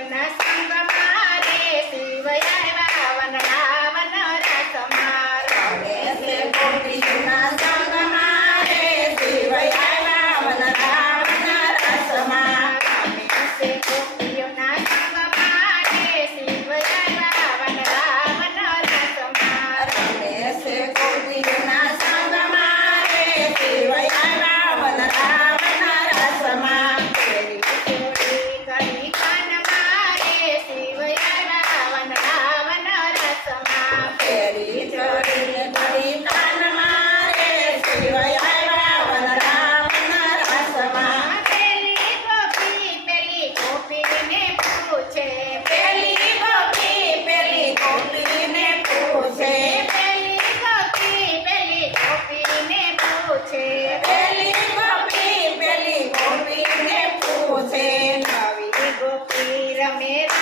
રે શિવ મારે one Planeta.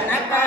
Tanaka.